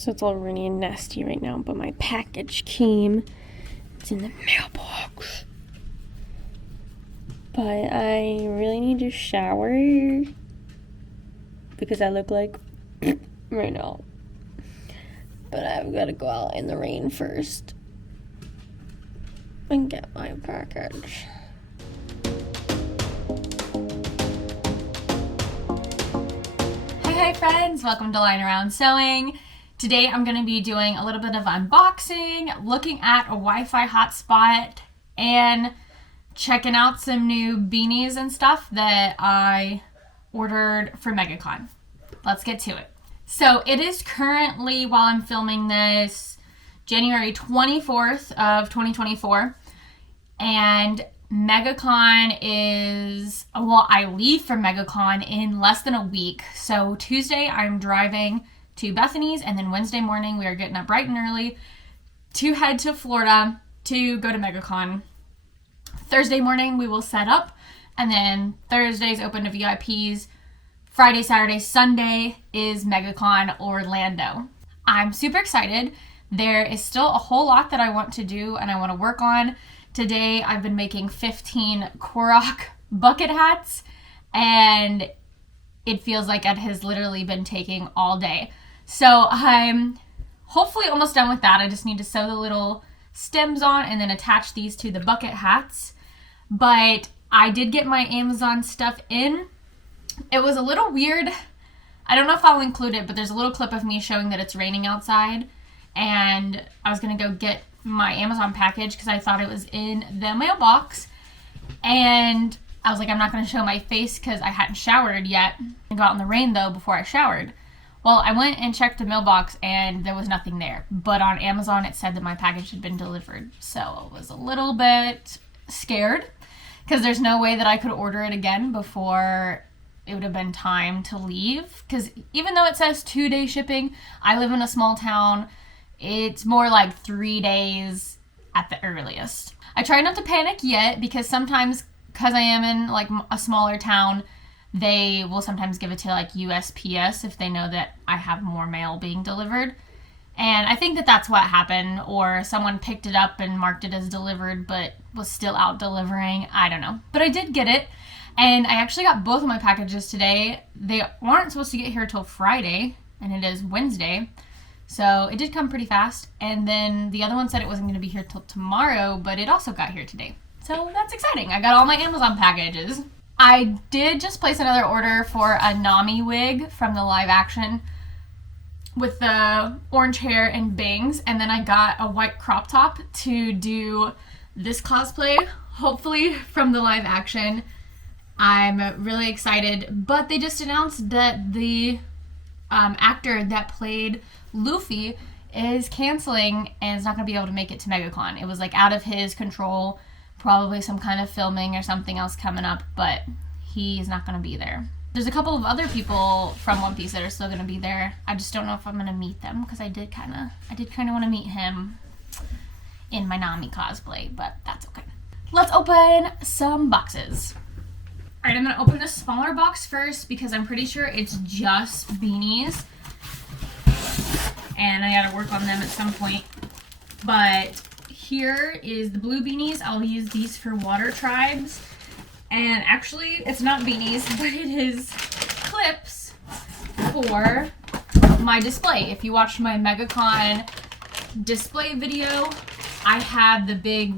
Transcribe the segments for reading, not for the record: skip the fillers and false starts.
So it's all runny and nasty right now, but my package came. It's in the mailbox. But I really need to shower because I look like right now. But I've got to go out in the rain first and get my package. Hey friends, welcome to Lying Around Sewing. Today I'm going to be doing a little bit of unboxing, looking at a Wi-Fi hotspot, and checking out some new beanies and stuff that I ordered for MegaCon. Let's get to it. So it is currently, while I'm filming this, January 24th of 2024, and MegaCon is, well, I leave for MegaCon in less than a week. So Tuesday I'm driving to Bethany's, and then Wednesday morning we are getting up bright and early to head to Florida to go to MegaCon. Thursday morning we will set up, and then Thursday's open to VIPs. Friday, Saturday, Sunday is MegaCon Orlando. I'm super excited. There is still a whole lot that I want to do and I want to work on. Today I've been making 15 Korok bucket hats, and it feels like it has literally been taking all day. So I'm hopefully almost done with that. I just need to sew the little stems on and then attach these to the bucket hats. But I did get my Amazon stuff in. It was a little weird. I don't know if I'll include it, but there's a little clip of me showing that it's raining outside, and I was going to go get my Amazon package because I thought it was in the mailbox, and I was like, I'm not going to show my face because I hadn't showered yet. I got in the rain though before I showered. Well, I went and checked the mailbox and there was nothing there, but on Amazon it said that my package had been delivered, so I was a little bit scared because there's no way that I could order it again before it would have been time to leave, because even though it says 2-day shipping, I live in a small town. It's more like 3 days at the earliest. I try not to panic yet because sometimes, because I am in like a smaller town, they will sometimes give it to like USPS if they know that I have more mail being delivered. And I think that that's what happened, or someone picked it up and marked it as delivered but was still out delivering. I don't know. But I did get it, and I actually got both of my packages today. They weren't supposed to get here till Friday, and it is Wednesday. So it did come pretty fast, and then the other one said it wasn't going to be here till tomorrow, but it also got here today. So that's exciting. I got all my Amazon packages. I did just place another order for a Nami wig from the live action with the orange hair and bangs, and then I got a white crop top to do this cosplay, hopefully from the live action. I'm really excited, but they just announced that the actor that played Luffy is canceling and is not going to be able to make it to MegaCon. It was like out of his control, probably some kind of filming or something else coming up, but he's not going to be there. There's a couple of other people from One Piece that are still going to be there. I just don't know if I'm going to meet them because I did kind of want to meet him in my Nami cosplay, but that's okay. Let's open some boxes. Alright, I'm going to open the smaller box first because I'm pretty sure it's just beanies, and I gotta work on them at some point. But here is the blue beanies. I'll use these for water tribes. And actually, it's not beanies, but it is clips for my display. If you watched my MegaCon display video, I had the big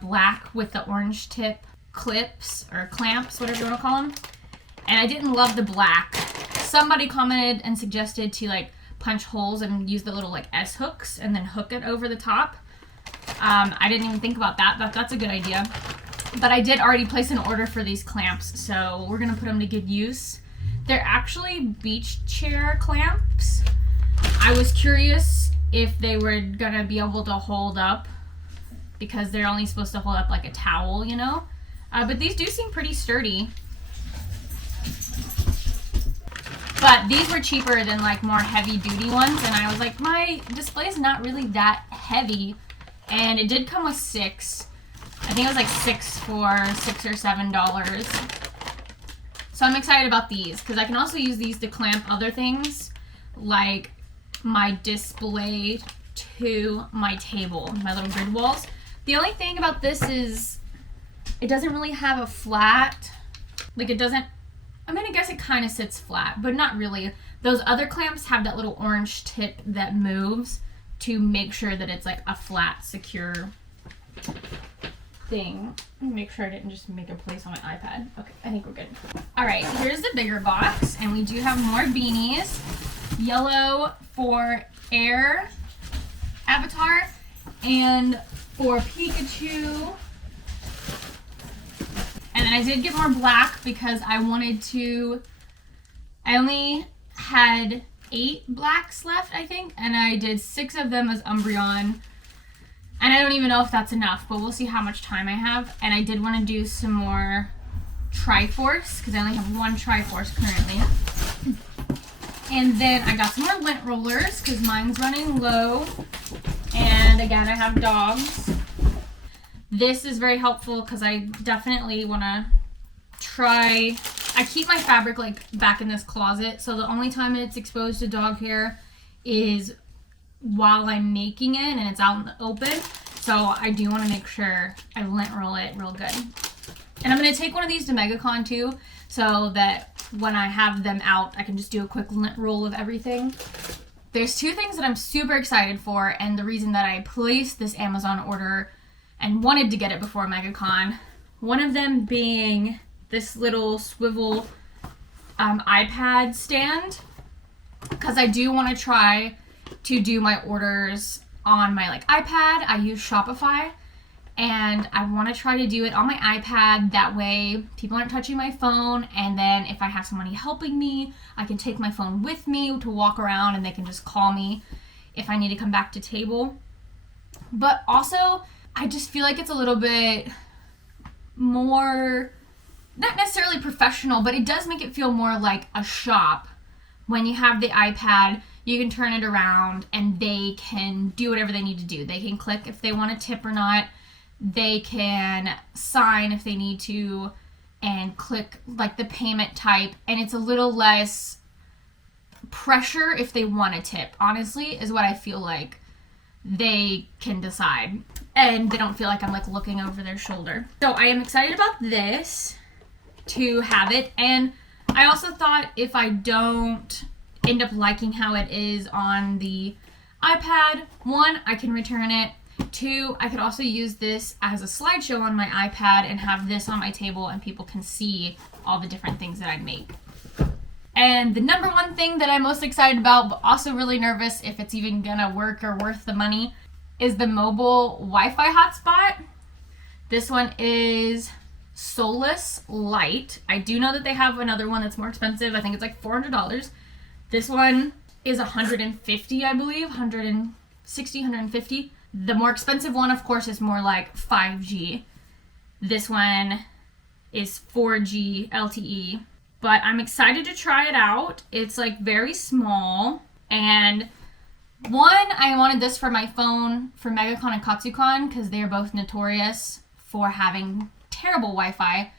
black with the orange tip clips, or clamps, whatever you want to call them. And I didn't love the black. Somebody commented and suggested to like punch holes and use the little like S hooks and then hook it over the top. I didn't even think about that, but that's a good idea. But I did already place an order for these clamps, so we're gonna put them to good use. They're actually beach chair clamps. I was curious if they were gonna be able to hold up, because they're only supposed to hold up like a towel, you know? But these do seem pretty sturdy. But these were cheaper than like more heavy duty ones, and I was like, my display is not really that heavy. And it did come with 6. I think it was like 6 for $6 or $7. So I'm excited about these because I can also use these to clamp other things like my display to my table, my little grid walls. The only thing about this is it doesn't really have a flat, like it doesn't, I mean, I guess it kind of sits flat, but not really. Those other clamps have that little orange tip that moves to make sure that it's like a flat, secure thing. Let me make sure I didn't just make a place on my iPad. Okay, I think we're good. All right, here's the bigger box, and we do have more beanies. Yellow for Air Avatar, and for Pikachu. And then I did get more black because I wanted to, I only had 8 blacks left, I think, and I did 6 of them as Umbreon. And I don't even know if that's enough, but we'll see how much time I have. And I did want to do some more Triforce, because I only have 1 Triforce currently. And then I got some more lint rollers, because mine's running low. And again, I have dogs. This is very helpful, because I definitely want to try. I keep my fabric like back in this closet, so the only time it's exposed to dog hair is while I'm making it and it's out in the open. So I do want to make sure I lint roll it real good. And I'm going to take one of these to MegaCon too, so that when I have them out, I can just do a quick lint roll of everything. There's 2 things that I'm super excited for, and the reason that I placed this Amazon order and wanted to get it before MegaCon. One of them being this little swivel iPad stand, because I do want to try to do my orders on my like iPad. I use Shopify, and I want to try to do it on my iPad. That way people aren't touching my phone, and then if I have somebody helping me, I can take my phone with me to walk around, and they can just call me if I need to come back to table. But also, I just feel like it's a little bit more, not necessarily professional, but it does make it feel more like a shop. When you have the iPad, you can turn it around and they can do whatever they need to do. They can click if they want to tip or not. They can sign if they need to, and click like the payment type. And it's a little less pressure if they want to tip, honestly, is what I feel like. They can decide, and they don't feel like I'm like looking over their shoulder. So I am excited about this, to have it. And I also thought if I don't end up liking how it is on the iPad, 1, I can return it. 2, I could also use this as a slideshow on my iPad and have this on my table, and people can see all the different things that I make. And the number 1 thing that I'm most excited about, but also really nervous if it's even gonna work or worth the money, is the mobile Wi-Fi hotspot. This one is Solis Lite. I do know that they have another one that's more expensive. I think it's like $400. This one is $150, I believe, $160, $150. The more expensive one, of course, is more like 5G. This one is 4G LTE. But I'm excited to try it out. It's like very small. And 1, I wanted this for my phone for MegaCon and KatsuCon, because they're both notorious for having terrible Wi-Fi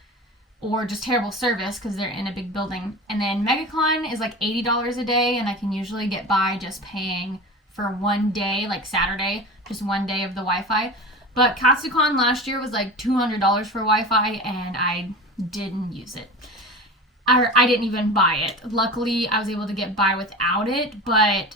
or just terrible service because they're in a big building. And then MegaCon is like $80 a day, and I can usually get by just paying for 1 day, like Saturday, just 1 day of the Wi-Fi. But KatsuCon last year was like $200 for Wi-Fi, and I didn't use it. I didn't even buy it. Luckily, I was able to get by without it, but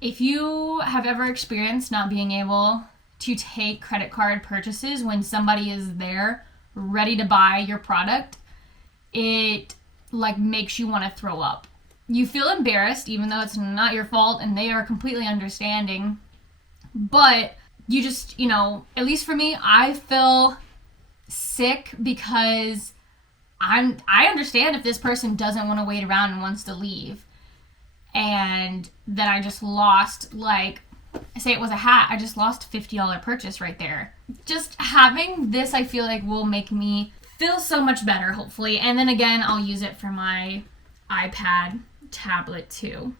if you have ever experienced not being able to take credit card purchases when somebody is there ready to buy your product, it like makes you want to throw up. You feel embarrassed even though it's not your fault and they are completely understanding, but you just, you know, at least for me, I feel sick because I understand if this person doesn't want to wait around and wants to leave. And then I just lost, like, say it was a hat, I just lost a $50 purchase right there. Just having this, I feel like, will make me feel so much better, hopefully. And then again, I'll use it for my iPad tablet too.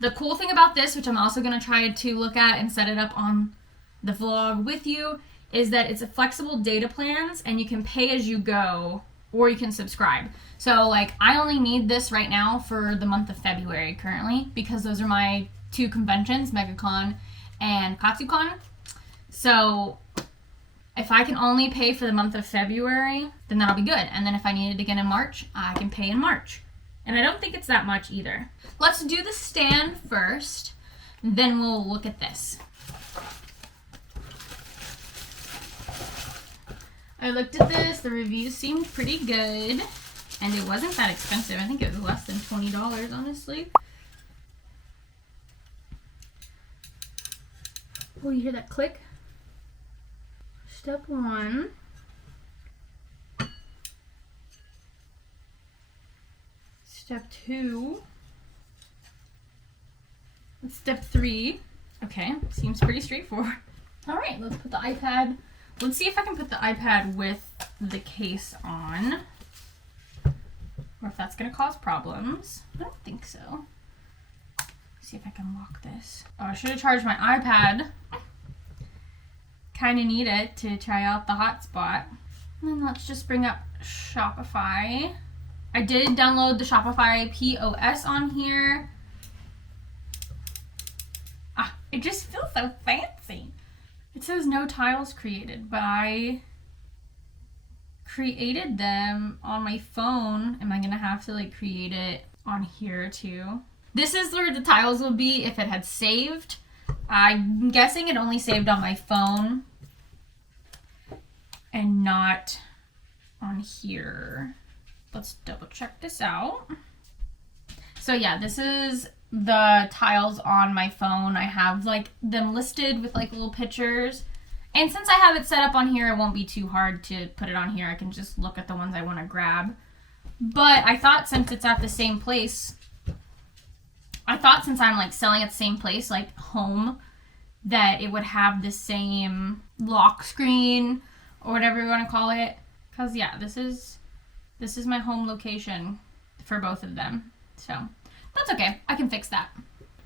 The cool thing about this, which I'm also going to try to look at and set it up on the vlog with you, is that it's a flexible data plans, and you can pay as you go, or you can subscribe. So like, I only need this right now for the month of February currently, because those are my two conventions, MegaCon and KatsuCon. So if I can only pay for the month of February, then that'll be good. And then if I need it again in March, I can pay in March. And I don't think it's that much either. Let's do the stand first, then we'll look at this. I looked at this, the reviews seemed pretty good, and it wasn't that expensive. I think it was less than $20, honestly. Oh, you hear that click? Step 1. Step 2. Step 3. Okay, seems pretty straightforward. All right, let's put the iPad. Let's see if I can put the iPad with the case on, or if that's gonna cause problems. I don't think so. Let's see if I can lock this. Oh, I should have charged my iPad. Kind of need it to try out the hotspot. And then let's just bring up Shopify. I did download the Shopify POS on here. Ah, it just feels so fancy. It says no tiles created, but I created them on my phone. Am I gonna have to like create it on here too? This is where the tiles will be if it had saved. I'm guessing it only saved on my phone and not on here. Let's double check this out. So yeah, this is the tiles on my phone. I have like them listed with like little pictures, and since I have it set up on here, it won't be too hard to put it on here. I can just look at the ones I want to grab. But I thought since it's at the same place, since I'm like selling at the same place, like home, that it would have the same lock screen or whatever you want to call it. Cause yeah, this is my home location for both of them. So that's okay. I can fix that.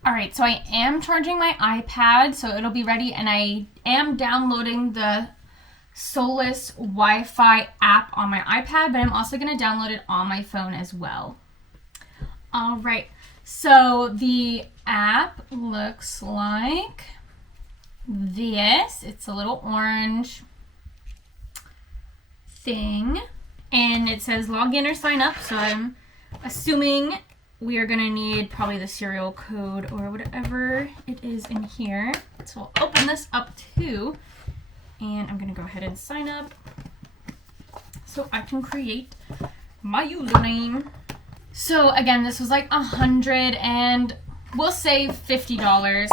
All right, so I am charging my iPad, so it'll be ready, and I am downloading the Solis Wi-Fi app on my iPad, but I'm also going to download it on my phone as well. All right, so the app looks like this. It's a little orange thing, and it says log in or sign up, so I'm assuming we are gonna need probably the serial code or whatever it is in here. So I'll open this up too, and I'm gonna go ahead and sign up so I can create my username. So again, this was like $100 and we'll say $50.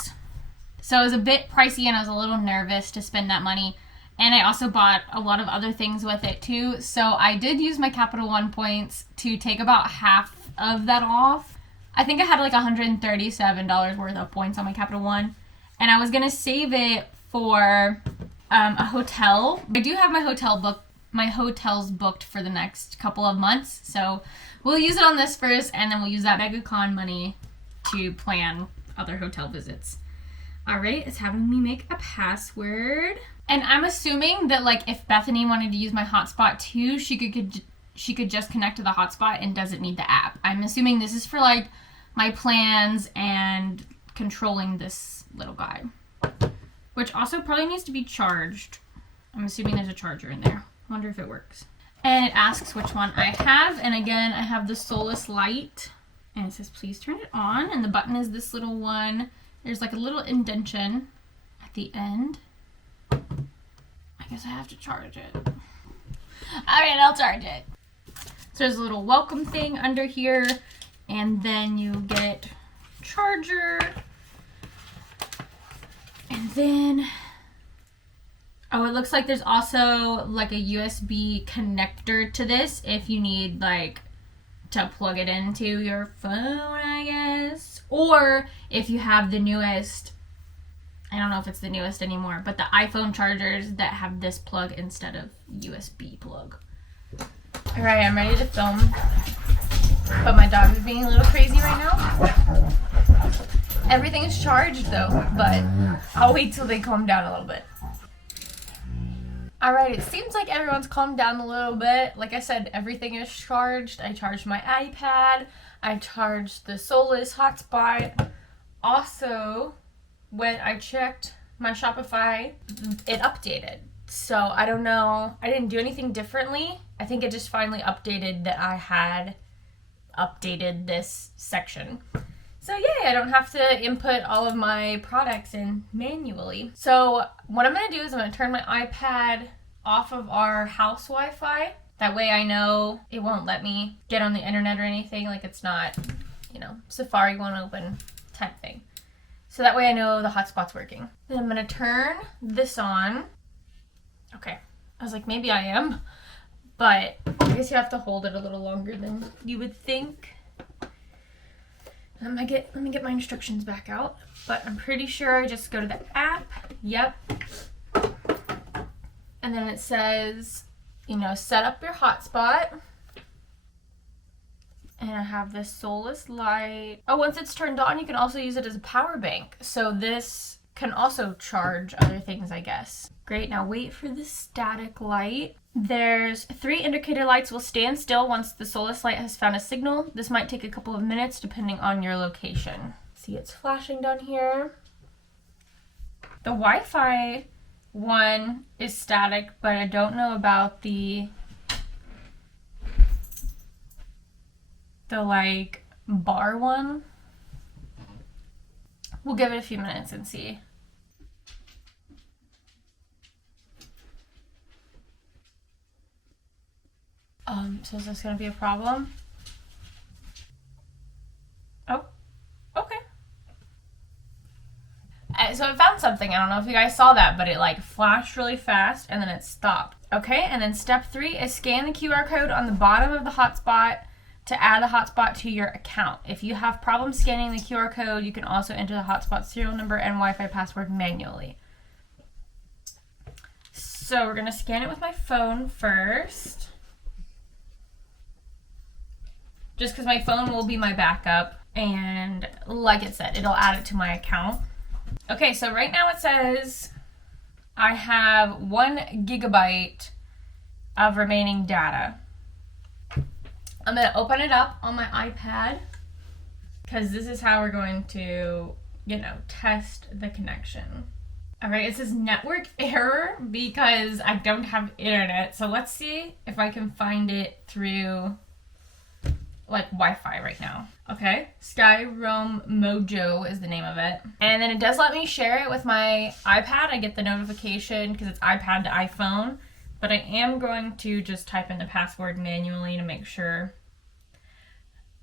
So it was a bit pricey and I was a little nervous to spend that money. And I also bought a lot of other things with it too. So I did use my Capital One points to take about half of that off. I think I had like $137 worth of points on my Capital One. And I was going to save it for a hotel. I do have my hotels booked for the next couple of months. So we'll use it on this first, and then we'll use that MegaCon money to plan other hotel visits. All right, it's having me make a password. And I'm assuming that like if Bethany wanted to use my hotspot too, she could just connect to the hotspot and doesn't need the app. I'm assuming this is for like my plans and controlling this little guy, which also probably needs to be charged. I'm assuming there's a charger in there. Wonder if it works. And it asks which one I have. And again, I have the Solis light, and it says please turn it on. And the button is this little one. There's like a little indentation at the end. I guess I have to charge it. All right, I'll charge it. So there's a little welcome thing under here, and then you get charger, and then oh, it looks like there's also like a USB connector to this if you need like to plug it into your phone, I guess, or if you have the newest, I don't know if it's the newest anymore, but the iPhone chargers that have this plug instead of USB plug. All right, I'm ready to film, but my dog is being a little crazy right now. Everything is charged though, but I'll wait till they calm down a little bit. All right, it seems like everyone's calmed down a little bit. Like I said, everything is charged. I charged my iPad. I charged the Solis hotspot. also, when I checked my Shopify, it updated. So I don't know. I didn't do anything differently. I think it just finally updated that I had updated this section. So yay, I don't have to input all of my products in manually. So what I'm going to do is I'm going to turn my iPad off of our house Wi-Fi. That way I know it won't let me get on the internet or anything. Like it's not, Safari won't open type thing. So that way I know the hotspot's working. Then I'm going to turn this on. Okay. I was like, maybe I am. But I guess you have to hold it a little longer than you would think. Let me get my instructions back out. But I'm pretty sure I just go to the app. Yep. And then it says, set up your hotspot. And I have this Solis light. Oh, once it's turned on, you can also use it as a power bank. So this can also charge other things, I guess. Great, now wait for the static light. There's 3 indicator lights will stand still once the Solis light has found a signal. This might take a couple of minutes depending on your location. See, it's flashing down here. The Wi-Fi one is static, but I don't know about the like bar one. We'll give it a few minutes and see. So is this gonna be a problem? Oh, okay. So I found something. I don't know if you guys saw that, but it like flashed really fast and then it stopped. Okay, and then step 3 is scan the QR code on the bottom of the hotspot to add the hotspot to your account. If you have problems scanning the QR code, you can also enter the hotspot serial number and Wi-Fi password manually. So we're gonna scan it with my phone first. Just because my phone will be my backup. And like it said, it'll add it to my account. Okay, so right now it says I have 1 gigabyte of remaining data. I'm going to open it up on my iPad because this is how we're going to, test the connection. All right, it says network error because I don't have internet. So let's see if I can find it through like Wi-Fi right now. Okay, Skyroam Mojo is the name of it. And then it does let me share it with my iPad. I get the notification because it's iPad to iPhone. But I am going to just type in the password manually to make sure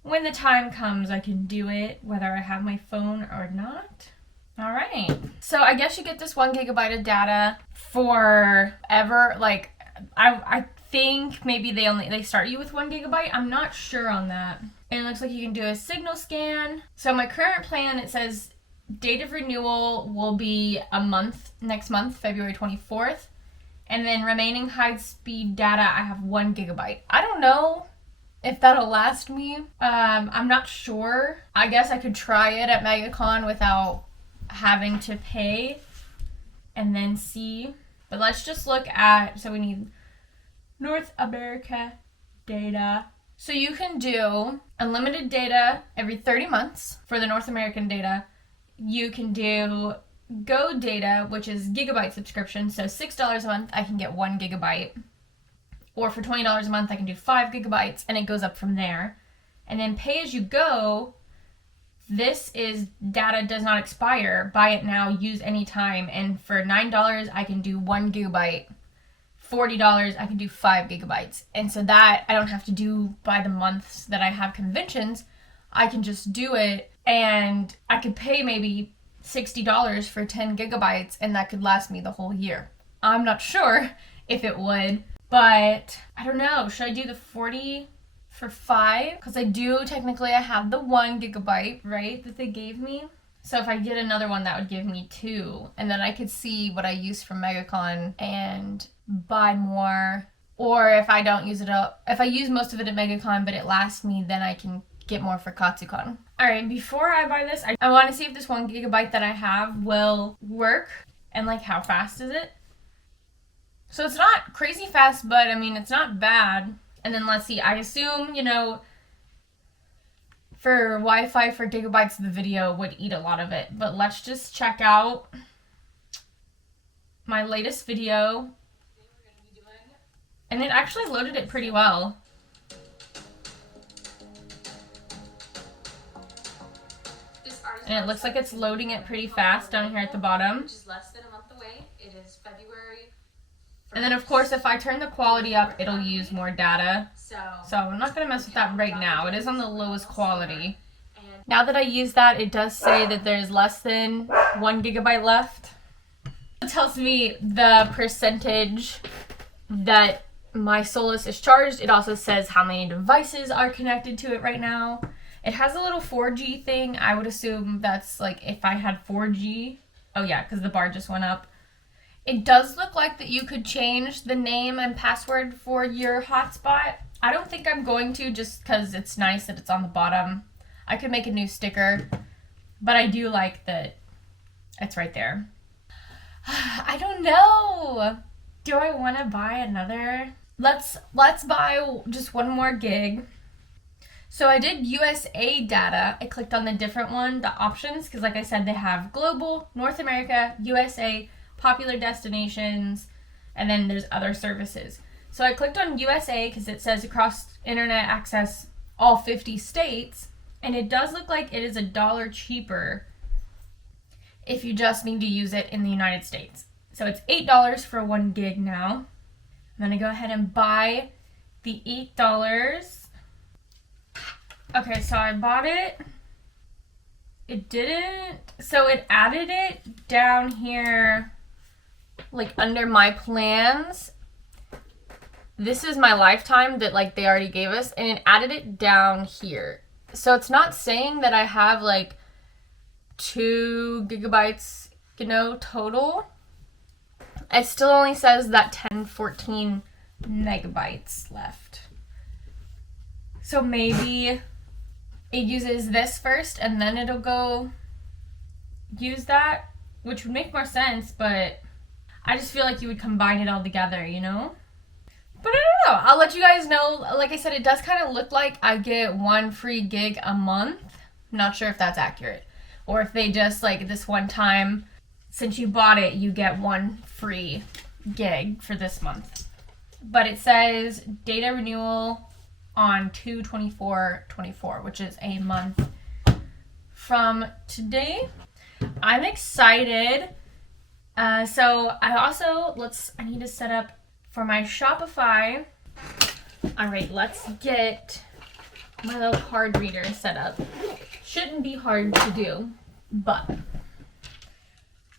when the time comes I can do it, whether I have my phone or not. All right. So I guess you get this 1 gigabyte of data forever. Like, I think maybe they start you with 1 gigabyte. I'm not sure on that. And it looks like you can do a signal scan. So my current plan, it says date of renewal will be next month, February 24th. And then remaining high-speed data, I have 1 gigabyte. I don't know if that'll last me. I'm not sure. I guess I could try it at MegaCon without having to pay and then see. But let's just look at, so we need North America data. So you can do unlimited data every 30 months for the North American data. You can do Go data, which is gigabyte subscription. So $6 a month, I can get 1 gigabyte. Or for $20 a month, I can do 5 gigabytes, and it goes up from there. And then pay as you go, this is data does not expire. Buy it now, use anytime. And for $9, I can do 1 gigabyte. $40, I can do 5 gigabytes. And so that I don't have to do by the months that I have conventions. I can just do it, and I could pay maybe $60 for 10 gigabytes, and that could last me the whole year. I'm not sure if it would, but I don't know. Should I do the 40 for 5? Because I have the 1 gigabyte, right, that they gave me. So if I get another one, that would give me 2. And then I could see what I use from MegaCon and buy more. Or if I don't use it up, if I use most of it at MegaCon, but it lasts me, then I can get more for KatsuCon. All right, before I buy this, I want to see if this 1 gigabyte that I have will work and like how fast is it. So it's not crazy fast, but I mean, it's not bad. And then let's see, I assume, for Wi-Fi for gigabytes, the video would eat a lot of it. But let's just check out my latest video. And it actually loaded it pretty well. And it looks like it's loading it pretty fast down here at the bottom. Which is less than a month away. It is February 1st. And then of course if I turn the quality up, it'll use more data. So I'm not going to mess with that right now. It is on the lowest quality. Now that I use that, it does say that there's less than 1 gigabyte left. It tells me the percentage that my Solis is charged. It also says how many devices are connected to it right now. It has a little 4G thing. I would assume that's like if I had 4G. Oh yeah, because the bar just went up. It does look like that you could change the name and password for your hotspot. I don't think I'm going to, just because it's nice that it's on the bottom. I could make a new sticker, but I do like that it's right there. I don't know. Do I want to buy another? Let's buy just one more gig. So I did USA data. I clicked on the different one, the options, because like I said, they have global, North America, USA, popular destinations, and then there's other services. So I clicked on USA because it says across internet access all 50 states, and it does look like it is $1 cheaper if you just need to use it in the United States. So it's $8 for 1 gig now. I'm gonna go ahead and buy the $8. Okay, so I bought it. It didn't, so it added it down here, like under my plans. This is my lifetime that like they already gave us, and it added it down here. So it's not saying that I have like 2 gigabytes, total. It still only says that 14 megabytes left. So maybe it uses this first and then it'll go use that, which would make more sense, but I just feel like you would combine it all together, But I don't know. I'll let you guys know. Like I said, it does kind of look like I get 1 free gig a month. Not sure if that's accurate. Or if they just, like, this one time, since you bought it, you get 1 free gig for this month. But it says data renewal on 2/24/24, which is a month from today. I'm excited. So I need to set up for my Shopify. All right, let's get my little card reader set up. Shouldn't be hard to do, but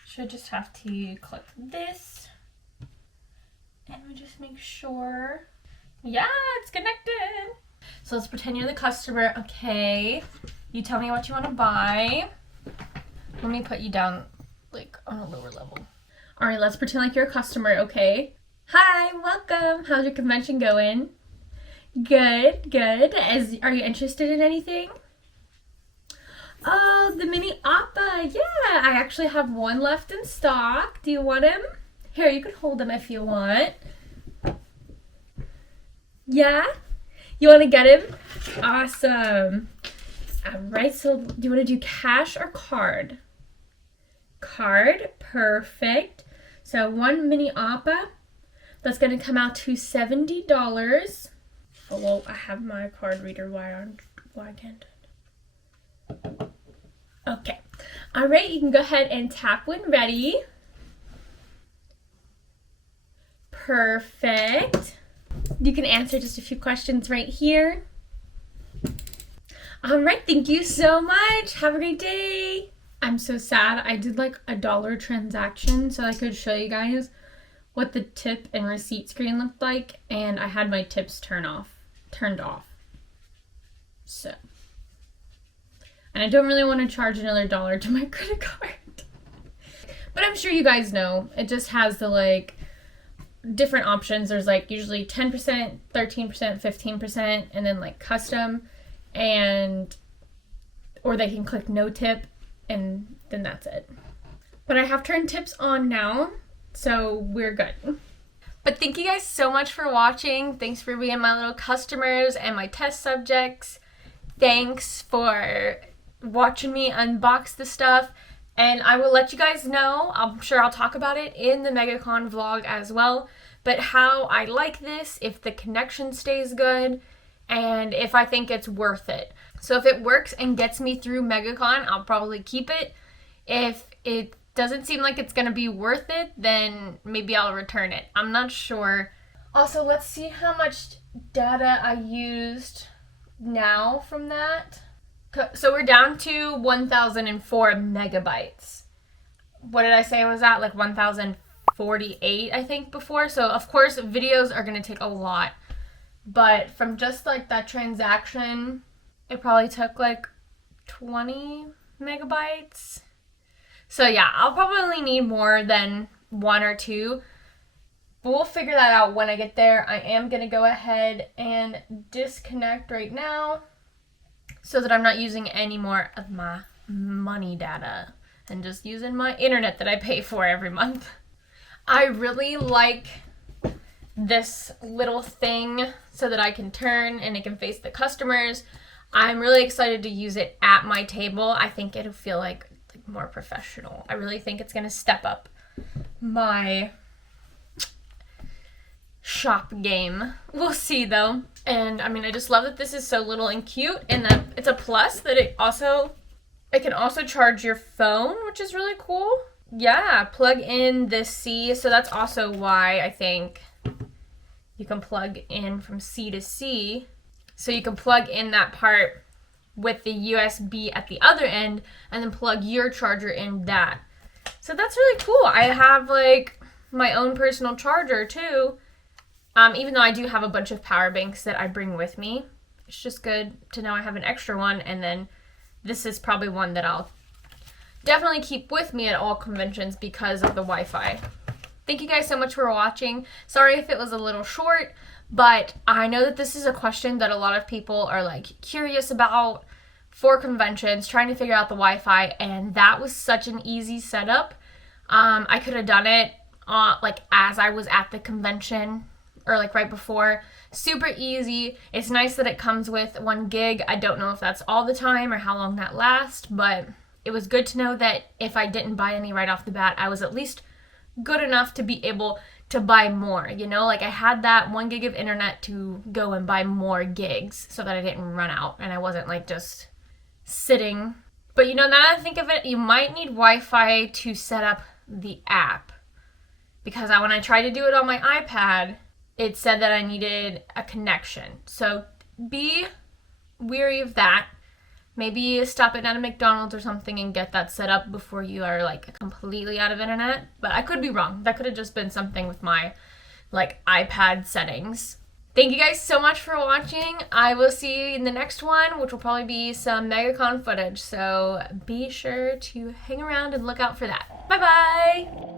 should just have to click this and we just make sure. Yeah, it's connected. So let's pretend you're the customer. Okay, you tell me what you want to buy. Let me put you down like on a lower level. All right, let's pretend like you're a customer, okay? Hi, welcome. How's your convention going? Good. Are you interested in anything? Oh, the mini Appa. Yeah, I actually have 1 left in stock. Do you want him? Here, you can hold him if you want. Yeah? You want to get him? Awesome. All right, so do you want to do cash or card? Card, perfect. So 1 mini Appa. That's going to come out to $70. Oh, well, I have my card reader. Why can't it? Okay. All right, you can go ahead and tap when ready. Perfect. You can answer just a few questions right here. All right, thank you so much. Have a great day. I'm so sad. I did like a $1 transaction so I could show you guys what the tip and receipt screen looked like, and I had my tips turned off. So, and I don't really want to charge another $1 to my credit card. But I'm sure you guys know, it just has the like different options. There's like usually 10%, 13%, 15%, and then like custom, or they can click no tip, and then that's it. But I have turned tips on now, so we're good. But thank you guys so much for watching. Thanks for being my little customers and my test subjects. Thanks for watching me unbox the stuff. And I will let you guys know, I'm sure I'll talk about it in the MegaCon vlog as well, but how I like this, if the connection stays good, and if I think it's worth it. So if it works and gets me through MegaCon, I'll probably keep it. If it doesn't seem like it's going to be worth it, then maybe I'll return it. I'm not sure. Also, let's see how much data I used now from that. So we're down to 1,004 megabytes. What did I say I was at? Like 1,048, I think, before. So, of course, videos are going to take a lot. But from just, like, that transaction, it probably took, like, 20 megabytes. So, yeah, I'll probably need more than 1 or 2. But we'll figure that out when I get there. I am going to go ahead and disconnect right now, so that I'm not using any more of my money data and just using my internet that I pay for every month. I really like this little thing so that I can turn and it can face the customers. I'm really excited to use it at my table. I think it'll feel like more professional. I really think it's going to step up my shop game. We'll see though. And I mean, I just love that this is so little and cute, and that it's a plus that it can also charge your phone, which is really cool. Yeah, plug in the C. So that's also why I think you can plug in from C to C. So you can plug in that part with the USB at the other end and then plug your charger in that. So that's really cool. I have like my own personal charger too. Even though I do have a bunch of power banks that I bring with me. It's just good to know I have an extra one, and then this is probably one that I'll definitely keep with me at all conventions because of the Wi-Fi. Thank you guys so much for watching. Sorry if it was a little short, but I know that this is a question that a lot of people are like curious about for conventions, trying to figure out the Wi-Fi, and that was such an easy setup. I could have done it like as I was at the convention, or like right before. Super easy. It's nice that it comes with 1 gig. I don't know if that's all the time or how long that lasts, but it was good to know that if I didn't buy any right off the bat, I was at least good enough to be able to buy more, you know? Like I had that 1 gig of internet to go and buy more gigs so that I didn't run out and I wasn't like just sitting. But you know, now that I think of it, you might need Wi-Fi to set up the app, because when I tried to do it on my iPad, it said that I needed a connection. So be wary of that. Maybe stop in at a McDonald's or something and get that set up before you are like completely out of internet. But I could be wrong. That could have just been something with my like iPad settings. Thank you guys so much for watching. I will see you in the next one, which will probably be some MegaCon footage. So be sure to hang around and look out for that. Bye-bye!